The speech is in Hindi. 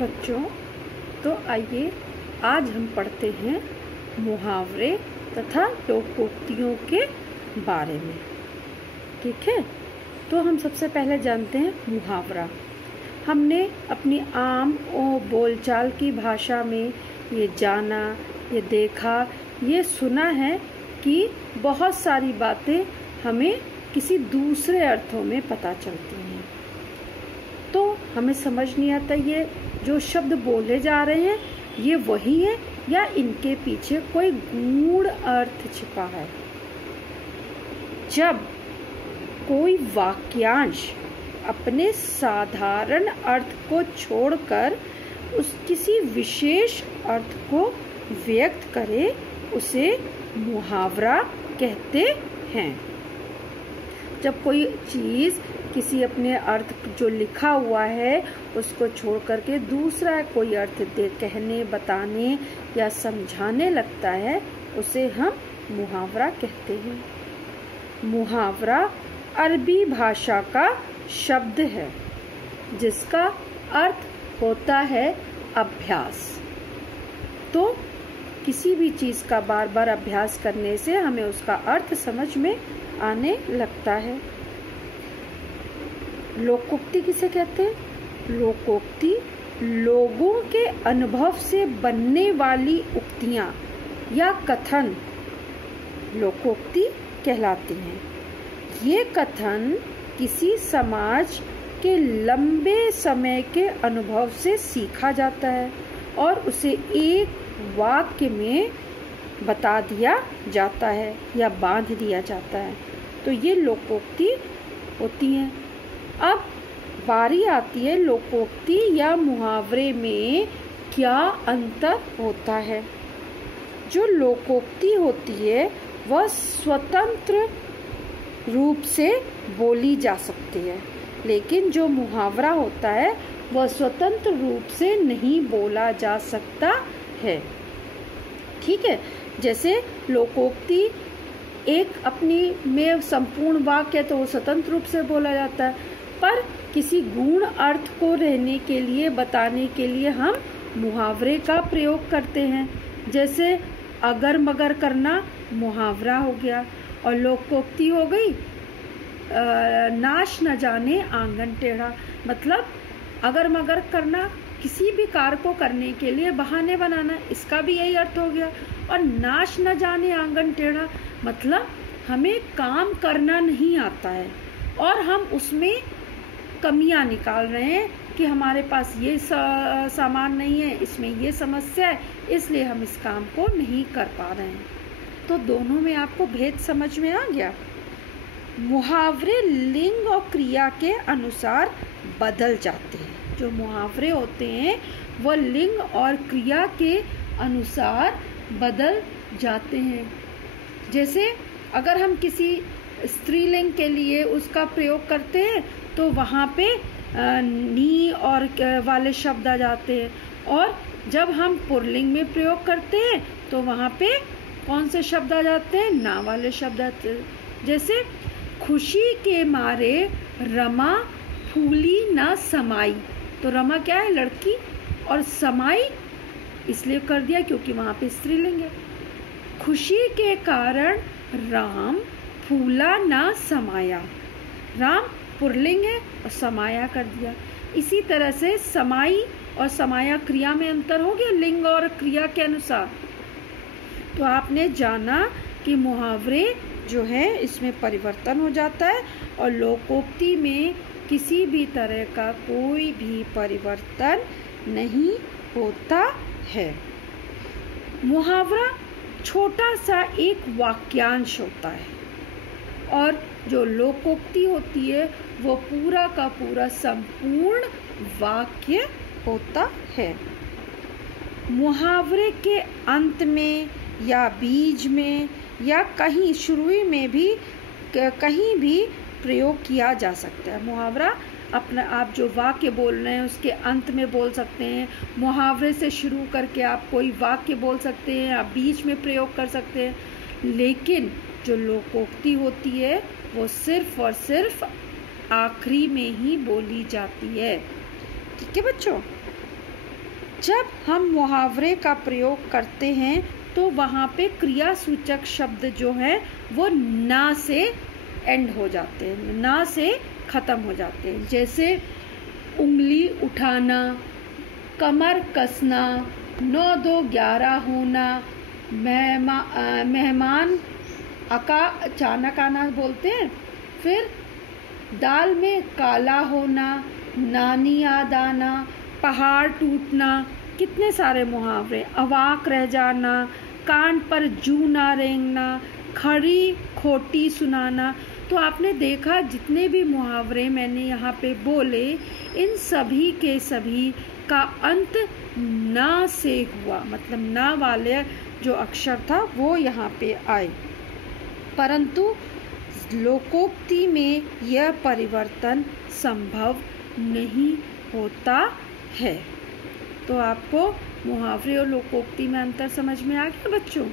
बच्चों, तो आइए आज हम पढ़ते हैं मुहावरे तथा लोकोक्तियों के बारे में। ठीक है, तो हम सबसे पहले जानते हैं मुहावरा। हमने अपनी आम और बोलचाल की भाषा में ये जाना, ये देखा, ये सुना है कि बहुत सारी बातें हमें किसी दूसरे अर्थों में पता चलती हैं। तो हमें समझ नहीं आता ये जो शब्द बोले जा रहे हैं ये वही है या इनके पीछे कोई गूढ़ अर्थ छिपा है। जब कोई वाक्यांश अपने साधारण अर्थ को छोड़कर किसी विशेष अर्थ को व्यक्त करे उसे मुहावरा कहते हैं। जब कोई चीज किसी अपने अर्थ जो लिखा हुआ है उसको छोड़ करके दूसरा कोई अर्थ कहने, बताने या समझाने लगता है उसे हम मुहावरा कहते हैं। मुहावरा अरबी भाषा का शब्द है जिसका अर्थ होता है अभ्यास। तो किसी भी चीज का बार बार अभ्यास करने से हमें उसका अर्थ समझ में आने लगता है। लोकोक्ति किसे कहते हैं? लोकोक्ति लोगों के अनुभव से बनने वाली उक्तियां या कथन लोकोक्ति कहलाती हैं। ये कथन किसी समाज के लंबे समय के अनुभव से सीखा जाता है और उसे एक वाक्य में बता दिया जाता है या बांध दिया जाता है। तो ये लोकोक्ति होती है। अब बारी आती है लोकोक्ति या मुहावरे में क्या अंतर होता है। जो लोकोक्ति होती है वह स्वतंत्र रूप से बोली जा सकती है, लेकिन जो मुहावरा होता है वह स्वतंत्र रूप से नहीं बोला जा सकता है। ठीक है, जैसे लोकोक्ति एक अपनी में संपूर्ण वाक्य तो स्वतंत्र रूप से बोला जाता है, पर किसी गूढ़ अर्थ को रहने के लिए, बताने के लिए हम मुहावरे का प्रयोग करते हैं। जैसे अगर मगर करना मुहावरा हो गया और लोकोक्ति हो गई नाश न जाने आंगन टेढ़ा। मतलब अगर मगर करना किसी भी कार्य को करने के लिए बहाने बनाना, इसका भी यही अर्थ हो गया। और नाश न जाने आंगन टेढ़ा मतलब हमें काम करना नहीं आता है और हम उसमें कमियां निकाल रहे हैं कि हमारे पास ये सामान नहीं है, इसमें ये समस्या है, इसलिए हम इस काम को नहीं कर पा रहे हैं। तो दोनों में आपको भेद समझ में आ गया। मुहावरे लिंग और क्रिया के अनुसार बदल जाते हैं। जो मुहावरे होते हैं वह लिंग और क्रिया के अनुसार बदल जाते हैं। जैसे अगर हम किसी स्त्रीलिंग के लिए उसका प्रयोग करते हैं तो वहाँ पे नी और वाले शब्द आ जाते हैं, और जब हम पुल्लिंग में प्रयोग करते हैं तो वहाँ पे कौन से शब्द आ जाते हैं? ना वाले शब्द आते हैं। जैसे खुशी के मारे रमा फूली ना समाई, तो रमा क्या है? लड़की, और समाई इसलिए कर दिया क्योंकि वहाँ पे स्त्रीलिंग है। खुशी के कारण राम फूला ना समाया, राम पुल्लिंग है और समाया कर दिया। इसी तरह से समाई और समाया क्रिया में अंतर हो गया लिंग और क्रिया के अनुसार। तो आपने जाना कि मुहावरे जो है इसमें परिवर्तन हो जाता है और लोकोक्ति में किसी भी तरह का कोई भी परिवर्तन नहीं होता है। मुहावरा छोटा सा एक वाक्यांश होता है और जो लोकोक्ति होती है वो पूरा का पूरा संपूर्ण वाक्य होता है। मुहावरे के अंत में या बीच में या कहीं शुरू में भी कहीं भी प्रयोग किया जा सकता है। मुहावरा अपना आप जो वाक्य बोल रहे हैं उसके अंत में बोल सकते हैं, मुहावरे से शुरू करके आप कोई वाक्य बोल सकते हैं, आप बीच में प्रयोग कर सकते हैं, लेकिन जो लोकोक्ति होती है वो सिर्फ और सिर्फ आखिरी में ही बोली जाती है। ठीक है बच्चों। जब हम मुहावरे का प्रयोग करते हैं तो वहाँ पे क्रियासूचक शब्द जो है वो ना से एंड हो जाते हैं, ना से ख़त्म हो जाते हैं। जैसे उंगली उठाना, कमर कसना, 9-2-11 होना, मेहमान अचानक आना बोलते हैं। फिर दाल में काला होना, नानी याद आना, पहाड़ टूटना, कितने सारे मुहावरे। अवाक रह जाना, कान पर जू ना रेंगना, खड़ी खोटी सुनाना। तो आपने देखा जितने भी मुहावरे मैंने यहाँ पे बोले, इन सभी के सभी का अंत ना से हुआ, मतलब ना वाले जो अक्षर था वो यहाँ पे आए। परंतु लोकोक्ति में यह परिवर्तन संभव नहीं होता है। तो आपको मुहावरे और लोकोक्ति में अंतर समझ में आ गया बच्चों?